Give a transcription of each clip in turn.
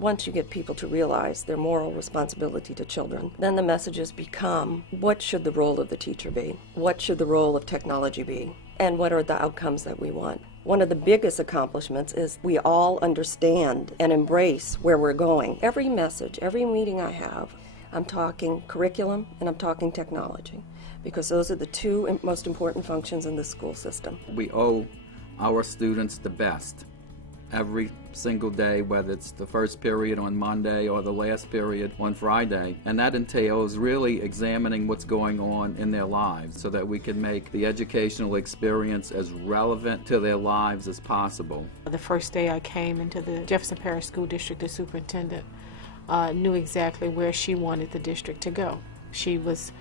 Once you get people to realize their moral responsibility to children, then the messages become, what should the role of the teacher be? What should the role of technology be? And what are the outcomes that we want? One of the biggest accomplishments is we all understand and embrace where we're going. Every message, every meeting I have, I'm talking curriculum and I'm talking technology, because those are the two most important functions in the school system. We owe our students the best every single day, whether it's the first period on Monday or the last period on Friday. And that entails really examining what's going on in their lives so that we can make the educational experience as relevant to their lives as possible. The first day I came into the Jefferson Parish School District, the superintendent knew exactly where she wanted the district to go. She was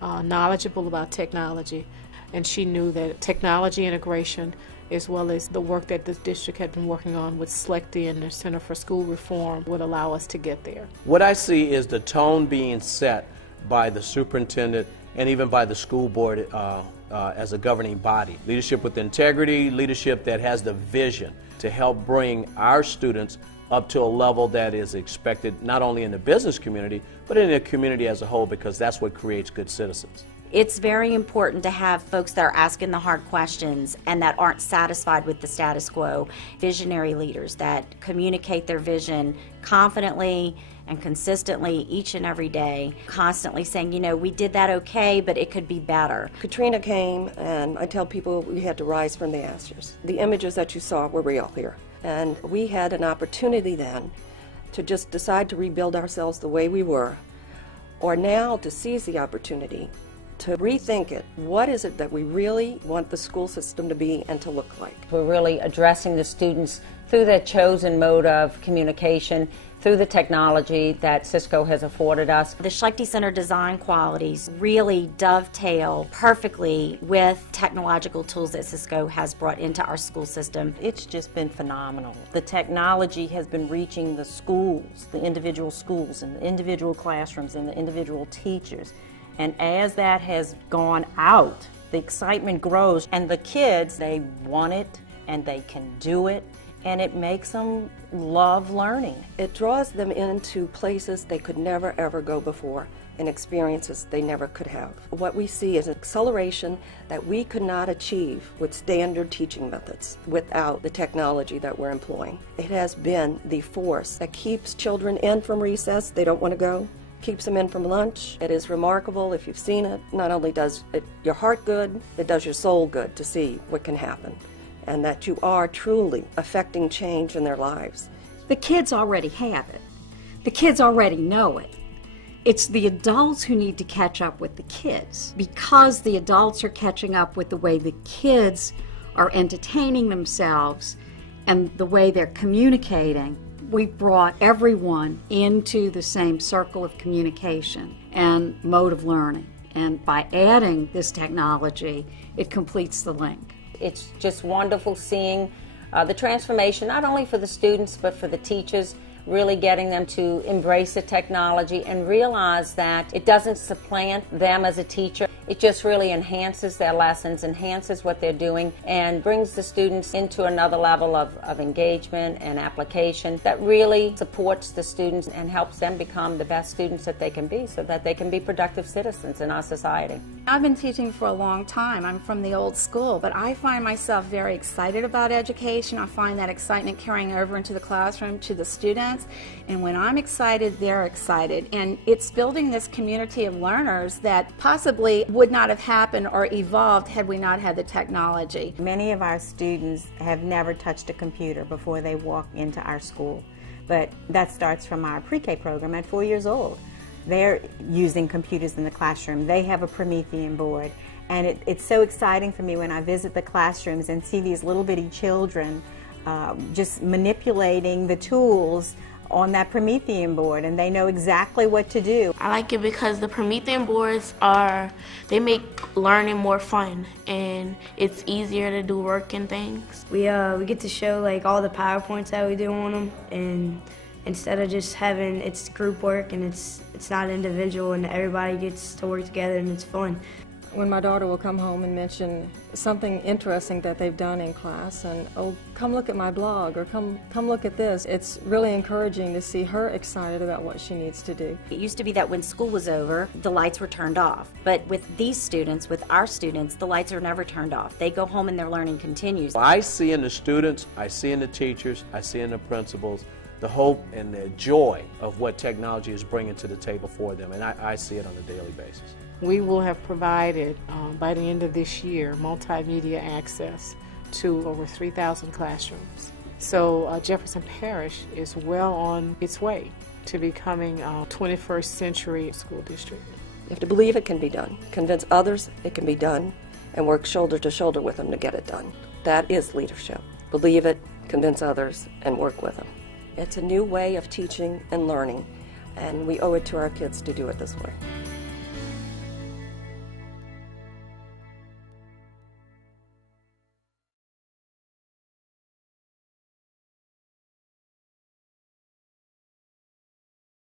knowledgeable about technology, and she knew that technology integration, as well as the work that the district had been working on with SLECTI and the Center for School Reform, would allow us to get there. What I see is the tone being set by the superintendent and even by the school board as a governing body. Leadership with integrity, leadership that has the vision to help bring our students up to a level that is expected not only in the business community, but in the community as a whole, because that's what creates good citizens. It's very important to have folks that are asking the hard questions and that aren't satisfied with the status quo. Visionary leaders that communicate their vision confidently and consistently each and every day, constantly saying, you know, we did that okay, but it could be better. Katrina came, and I tell people we had to rise from the ashes. The images that you saw were real here. And we had an opportunity then to just decide to rebuild ourselves the way we were, or now to seize the opportunity to rethink it. What is it that we really want the school system to be and to look like? We're really addressing the students through their chosen mode of communication, through the technology that Cisco has afforded us. The SLECTI Center design qualities really dovetail perfectly with technological tools that Cisco has brought into our school system. It's just been phenomenal. The technology has been reaching the schools, the individual schools and the individual classrooms and the individual teachers. And as that has gone out, the excitement grows, and the kids, they want it and they can do it, and it makes them love learning. It draws them into places they could never ever go before and experiences they never could have. What we see is an acceleration that we could not achieve with standard teaching methods without the technology that we're employing. It has been the force that keeps children in from recess. They don't want to go. Keeps them in from lunch. It is remarkable if you've seen it. Not only does it your heart good, it does your soul good to see what can happen and that you are truly affecting change in their lives. The kids already have it. The kids already know it. It's the adults who need to catch up with the kids, because the adults are catching up with the way the kids are entertaining themselves and the way they're communicating. We've brought everyone into the same circle of communication and mode of learning. And by adding this technology, it completes the link. It's just wonderful seeing the transformation, not only for the students, but for the teachers, really getting them to embrace the technology and realize that it doesn't supplant them as a teacher. It just really enhances their lessons, enhances what they're doing, and brings the students into another level of engagement and application that really supports the students and helps them become the best students that they can be, so that they can be productive citizens in our society. I've been teaching for a long time. I'm from the old school, but I find myself very excited about education. I find that excitement carrying over into the classroom to the students, and when I'm excited, they're excited. And it's building this community of learners that possibly would not have happened or evolved had we not had the technology. Many of our students have never touched a computer before they walk into our school, but that starts from our pre-K program at 4 years old. They're using computers in the classroom. They have a Promethean board, and it's so exciting for me when I visit the classrooms and see these little bitty children just manipulating the tools on that Promethean board, and they know exactly what to do. I like it because the Promethean boards they make learning more fun, and it's easier to do work and things. We get to show like all the PowerPoints that we do on them, and instead of just having it's group work and it's not individual, and everybody gets to work together and it's fun. when my daughter will come home and mention something interesting that they've done in class, and, oh, come look at my blog, or come look at this. It's really encouraging to see her excited about what she needs to do. It used to be that when school was over, the lights were turned off. But with these students, with our students, the lights are never turned off. They go home and their learning continues. I see in the students, I see in the teachers, I see in the principals, the hope and the joy of what technology is bringing to the table for them, and I see it on a daily basis. We will have provided, by the end of this year, multimedia access to over 3,000 classrooms. So Jefferson Parish is well on its way to becoming a 21st century school district. You have to believe it can be done, convince others it can be done, and work shoulder to shoulder with them to get it done. That is leadership. Believe it, convince others, and work with them. It's a new way of teaching and learning, and we owe it to our kids to do it this way.